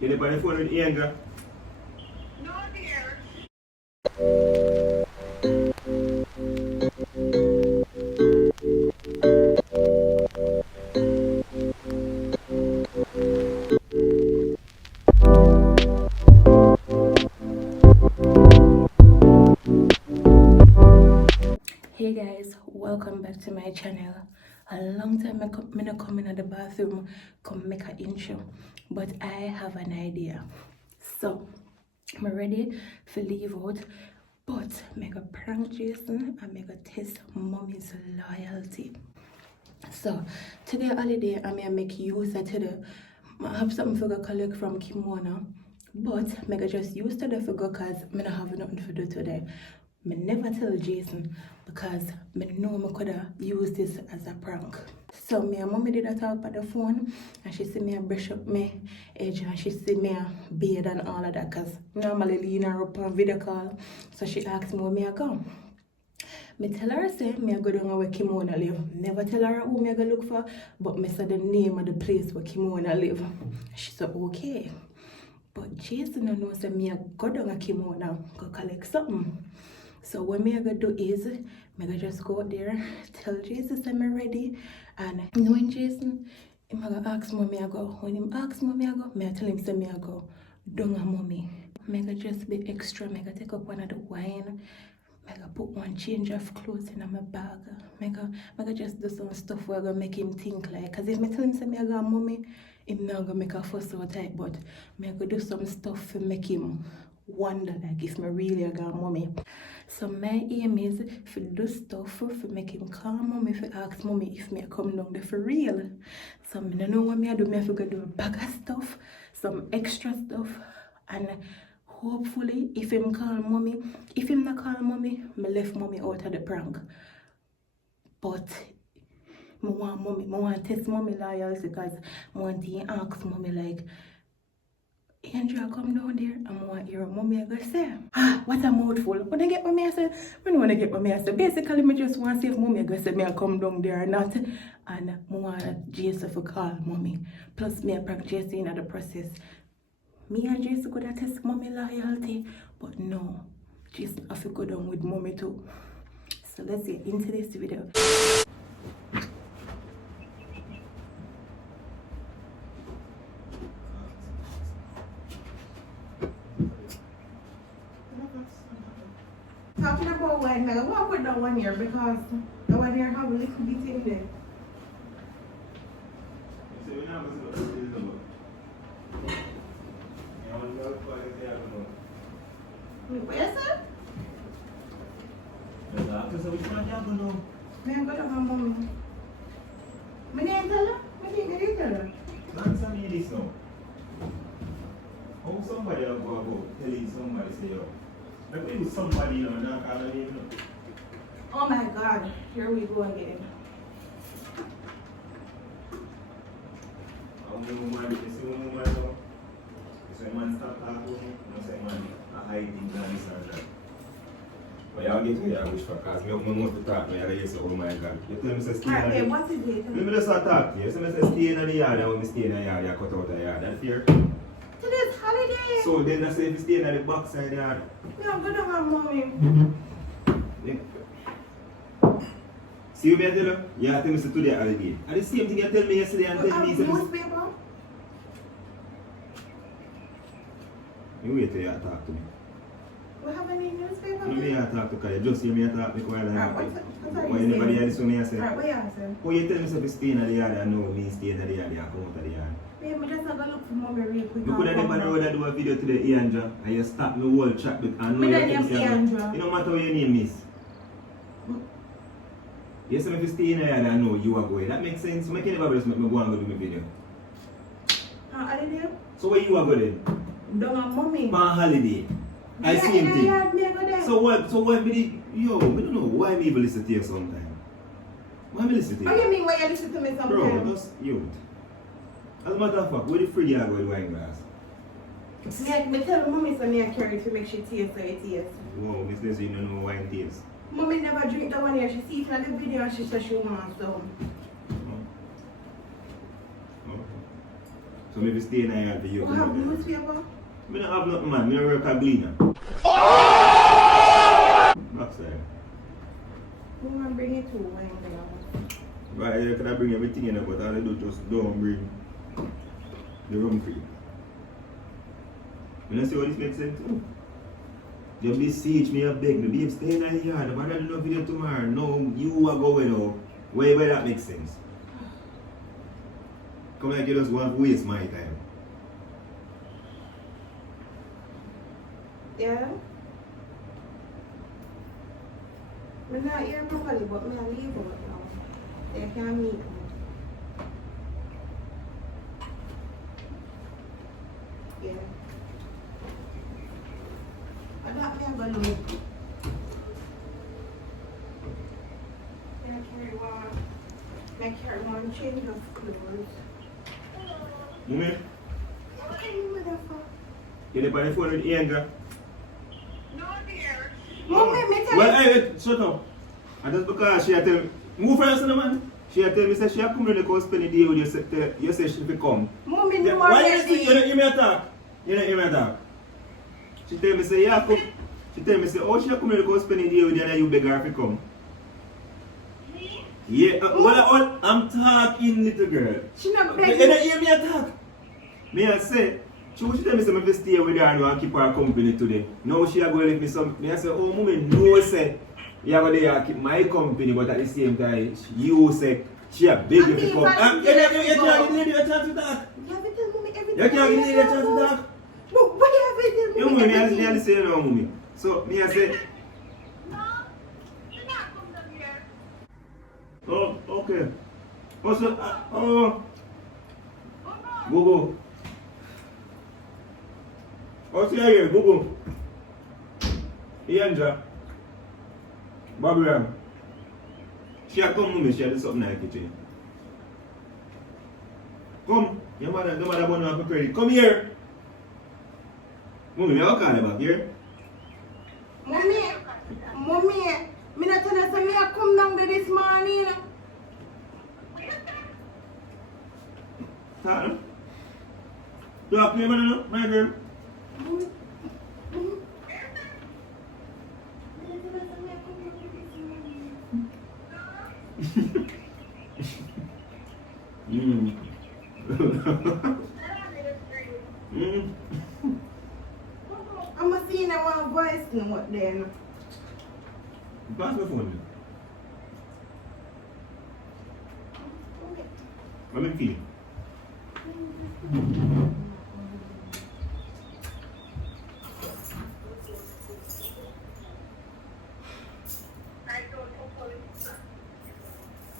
Get up on the phone with Angel. No, dear. Hey guys, welcome back to my channel. A long time I not come in the bathroom, come make an intro, but I have an idea. So I'm ready to leave out, but make a prank Jason and make a test mommy's loyalty. So today holiday I'm gonna make use of today. I have something for go collect from Kimona, but make just use today for go cause I don't have nothing to do today. I never tell Jason because I know I could have used this as a prank. So me and mommy did a talk by the phone and she see me a brush up my edge and she see me a beard and all of that because normally lean her up on video call. So she asked me where me I go. Me tell her say me I go down where Kimona live. Never tell her who me I go look for, but me say the name of the place where Kimona live. She said okay. But Jason don't know say me I go down to Kimona go collect something. So what me I gonna do is me gonna just go out there, tell Jason I'm ready, and knowing Jason, I'm gonna ask mommy I go. When him ask mommy I go, me I tell him say me I go down a mommy. Me gonna just be extra, me gonna take up one of the wine. I gotta put one change of clothes in my bag. I gotta just do some stuff where I gonna make him think like, cause if I tell him say me I got mommy, him not gonna make a fuss out type, but I gotta do some stuff to make him wonder like if me really got mommy. So my aim is to do stuff to make him call mommy, to ask mommy if me come down there for real. So I don't know what me I do, me have to go do a bag of stuff, some extra stuff, and hopefully, if him call mommy, if him not call mommy, me left mommy out of the prank. But I want to test mommy loyalty because I want to ask mommy like, Andrea come down there and I want to hear mommy I go say, what a mouthful. When I get mommy I say, when I want to get mommy I say, basically I just want to see if mommy I go say me I come down there or not. And I want Jason to call mommy. Plus me I prank Jason in the process. Me and Jason could have test mommy loyalty, but no, Jason have to go down with mommy too. So let's get into this video. Talking about wine, I want to put that one here because the one here have a little bit in there. Where's that? So which one you have to know? Me I'm gonna have mommy. Me didn't tell her? Me didn't tell her. Answer me this now. How somebody will go about telling somebody say, yo, let me do somebody, you know, not call them, you know. Oh my god, here we go again. I'm going to man, you see one man now. You say man stop talking, you say man, I hide things and this and that. But y'all get me, I wish for cause me must to talk to me, I say, oh my god. You tell me say stay Alright, in the what's it date? let me just start talk to you. So I say stay in the yard, and when I stay in the yard, I cut out the yard. That's fair. Today's holiday. So then I say if you stay in the backside yard. Me I'm gonna have mommy. See what I tell you? You tell me say today holiday. And the same thing you tell me yesterday and tell me. Newspaper? You wait till you talk to me. We have any newspaper? You may talk to because you just hear me talk me while Alright, why you never hear this when me say? Alright, what you answer? Why you tell me say if you stay in the yard and know me stay in the yard and come out of the yard? Babe, me just gonna look for mommy real quick. You could have never know that do a video today, Iandra, and you start the whole chat with and Me name Iandra. It don't matter what your name is. Yes, if you stay in the yard and know you are going. That makes sense. So make anybody just make me go and go do my video. Holiday? So where you are going? Don't have mommy. On holiday. I see him thing. So why me yo, I don't know why me even listen to you sometimes. Why me listen to you? What do you mean why you listen to me sometimes? Bro, just you. As a matter of fact, where the free you are going wine glass? Me tell mommy so me I carry it to make sure taste so it tastes. Wow, business you don't know wine taste. Mommy never drink the one here. She see it in the video and she said she wants some. Okay. So maybe stay in here for you. What have newspaper? I don't have nothing, man. I work at Gleaner. Backside. Who gonna bring it to wine glass? Right here, can I bring everything in there, but all I do just don't bring the rum for you. You know, see how this makes sense? You beseech me, you beg me, babe, stay in the yard. I'm going to do video tomorrow. No, you are going out. Where that makes sense? Come like you just want to waste my time. Yeah? I'm not here properly, but I'm leave out now. They can't meet me. Yeah. I got me a balloon. I carry one change of clothes. Mummy, Okay, motherfucker. you did the phone with Ianga? No, dear. Mommy, me tell Well, hey, shut up. And just because she had tell me, move first, man. She had tell me, say she had come to the coast spend the day with you, you say she will come. Mommy, Yeah, no why already. you don't hear me attack? You don't hear me attack. She tell me, say, yeah, come. She tell me, say, oh, she had come to the coast spend the day with you and you beg her to come. Me? Yeah, I'm talking, little girl. She not You begging. don't hear me attack. Me I say, she tell me, say, I stay with her and keep her company today. Now she are going to let me some. Me I say, oh, mommy, no, say. You are going to keep my company, but at the same time, you say, she a beg you to come. You can't give me a chance to talk. You have to tell mommy everything. You can't give me a chance to talk. But why you have to You tell mommy, mommy me everything? say no, mommy. So, me I say, No, she not come down here. oh, okay. Oh, so, oh, Oh, go, go. Oh, see here, go, go. Ianja. Bobby, she a come, mommy, she a do something in the kitchen. Come, your mother want to prepare it. Come here. Mommy, me a call you back here. Mommy, me not tell her say me a come down there this morning. Talk, no? Talk to me, man, no? My girl. Mommy, mommy. Me not tell her say me a come down there this morning. I'm a seeing that one voice note then. Pass my phone. Let me feel.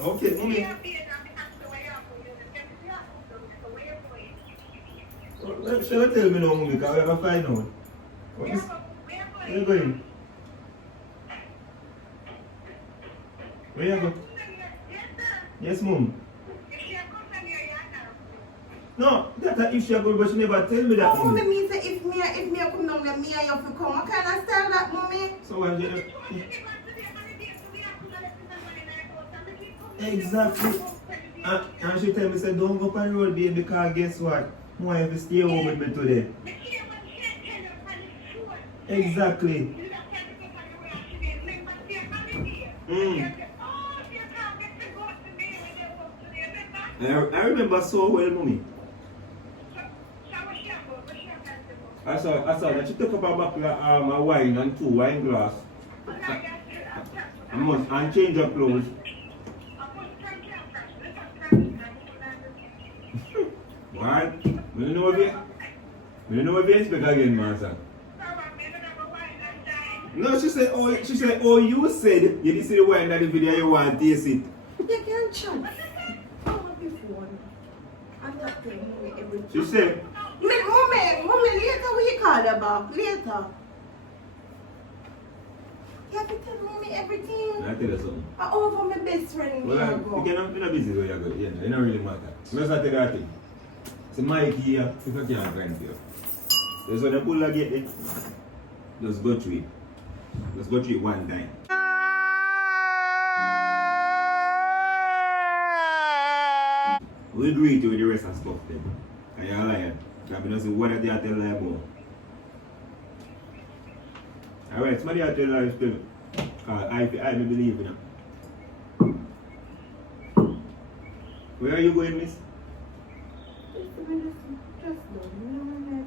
Okay, mommy. Shall I tell me now, mommy? Because we have to find out. Where you going? Where you go? Yes, mom. No, that's if she a good, but she never tell me that, Oh, mommy, mommy. me say if me a come down there, me and you have to come. What kind of style that, mommy? So why you... Exactly. And she tell me, say, don't go on the road, baby, because guess what? I have to stay home with me today. Exactly. I remember so well, mommy. I saw that she took up a bottle of wine and 2 wine glass. And change her clothes. Right? We don't know if you expect again, Master. No, she said, oh, you said you didn't see the wine in the video, you want to taste it. You can't chat. Oh, before. I'm not telling mommy everything. She said, Mommy, later we call her back. Later. You have to tell mommy everything. I tell you something. I over my best friend. Well, you're not busy where you go. Yeah, it don't really matter. Let's not take that thing. It's my key here, if I can't grind for you. There's when you pull the gate, just go through it. Just go through it one time. We'll greet you with the rest of stuff then. And you're lying. That means what that you tell lie about. Alright, somebody tell lie still. I believe in it. Where are you going, miss?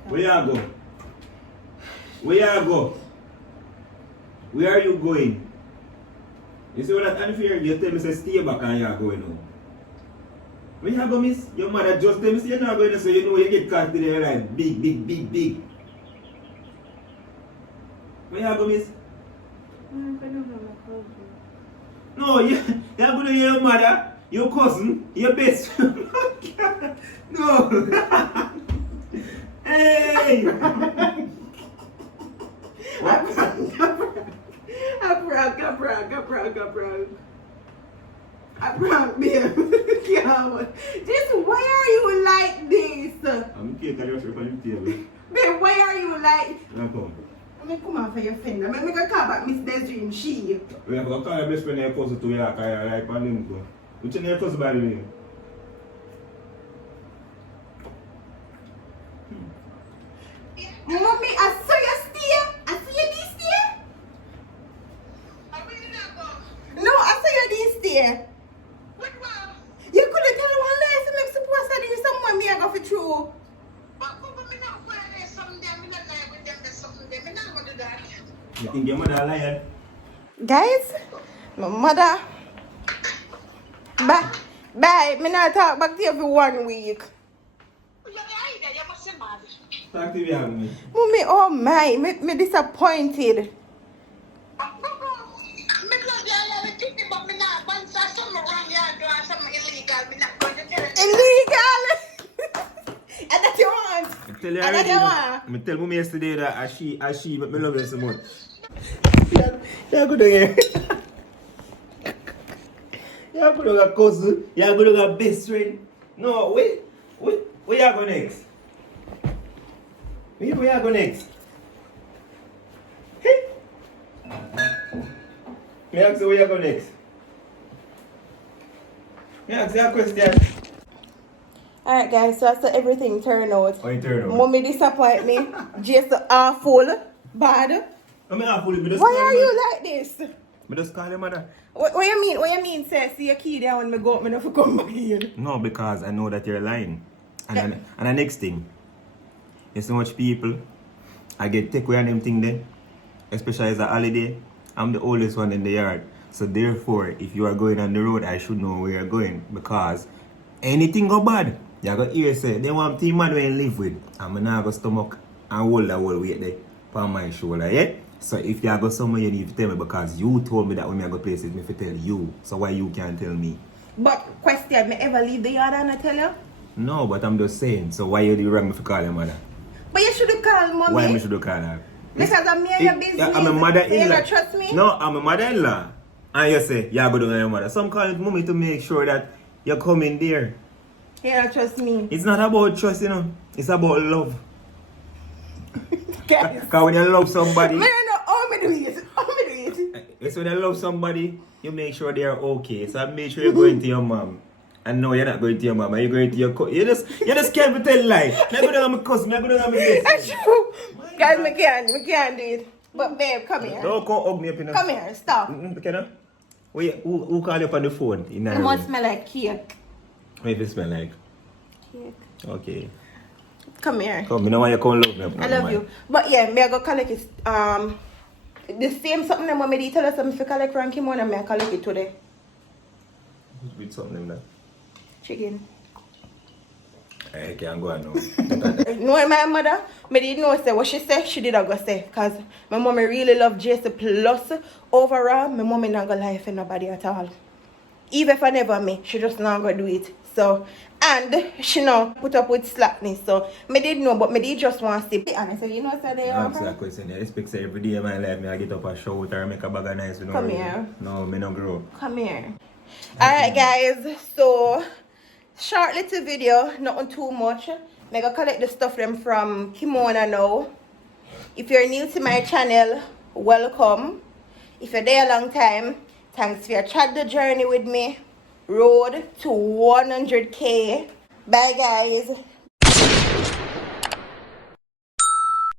Where you go? Where you go? Where are you going? You see what that unfair? You tell me say stay back and you are going now. Where you go, miss? Your mother just tell me say you're not going, so you know you get caught today like big. Where you go, miss? I'm going to have my cousin. No, you're going to your mother, your cousin, your best friend. No. Hey! What? I prank, babe. Yeah, just why are you like this? I'm here to tell you what's on the table. Babe, why are you like... Now come. I'm going to come out for your friend. I'm going to call back Miss Desiree. She... We have to call your best friend and your cousin to you, because you like on him. Which one your cousin by the way? Mommy, I saw you steer. I see you this steer. No, I saw you this steer. What was? You couldn't tell one lesson. I'm supposed to do someone me I go for true. But me not going to something. Me not going with them. There's something. Me not going to do that. You think your mother a liar? Guys, my mother. Bye. Me not talk back to you for 1 week. You're right there. You must be mad. Talk to me, me. Mommy, oh my, me disappointed. Me love you. I have a ticket, but me not. Once I something wrong, you do something illegal. Me not going to tell you. Illegal. And that you want. I tell you And that you want. I tell mommy yesterday that as she make me love her so much. You're good again. You're good to cousin. You're good to best friend. No, wait. Where you go next? Where you go next? Hey. Me ask you where you go next. Me ask you a question. Alright guys, so that's how everything turned out. How it turn out? Mommy disappoint me. Just awful. Bad. I'm awful. Why are you like this? Me just call your mother. What you mean? What you mean, sir? See your key down when me go up, me never come back here. No, because I know that you're lying. And the next thing, you so much people, I get take away on them thing there, especially as a holiday. I'm the oldest one in the yard. So therefore, if you are going on the road, I should know where you're going. Because anything go bad, you go hear say, they want team man when you live with. I'm not go stomach and hold the whole weight there on my shoulder, yeah? So if you go somewhere, you need to tell me because you told me that when I go places, me to tell you. So why you can't tell me? But question, me ever leave the yard and I tell you? No, but I'm just saying. So why you do wrong if you call your mother? But you should have called mommy. Why me should call her? Because I'm near your business. I'm a mother-in-law. So you don't trust me? No, I'm a mother-in-law. And you say, you go to your mother. Some call it mommy to make sure that you come in there. You don't trust me. It's not about trust, you know. It's about love. Guys. Because when you love somebody, Me don't know how me do it. it's when you love somebody, you make sure they are okay. So make sure you're going to your mom. And no, you're not going to your mom. You're going to your cousin. You just can't tell lies. I'm going to have my cousin. I'm going to have my best That's friend. true. Guys, we can't do it. But babe, come here. Don't come hug me up in a... Come here, stop. Can I? Who call you up on the phone? In It must smell like cake. What does it smell like? Cake. Okay. Come here. Come, you know why you can't love me. I love you. But yeah, me I go collect it. The same something that mommy did tell us if you collect from Kimon and me I collect it today. With something like that. Chicken. I can't go on now. No, my mother, me didn't know say what she said, she did not go say. Because my mommy really love JC plus overall, my mommy not gonna lie for nobody at all. Even if I never me, she just not gonna do it. So, and she now put up with slackness. So, me did know, but me did just want to stay. And I said, you know, so they are. Answer that question. I expect say every day of my life, I get up and shout or make a bag of nice. You know, Come here. No, me no grow. Come here. Alright guys, so short little video, nothing too much. I'm gonna collect the stuff them from Kimona now. If you're new to my channel, welcome. If you're there a long time, thanks for your chat the journey with me. Road to 100K. Bye guys.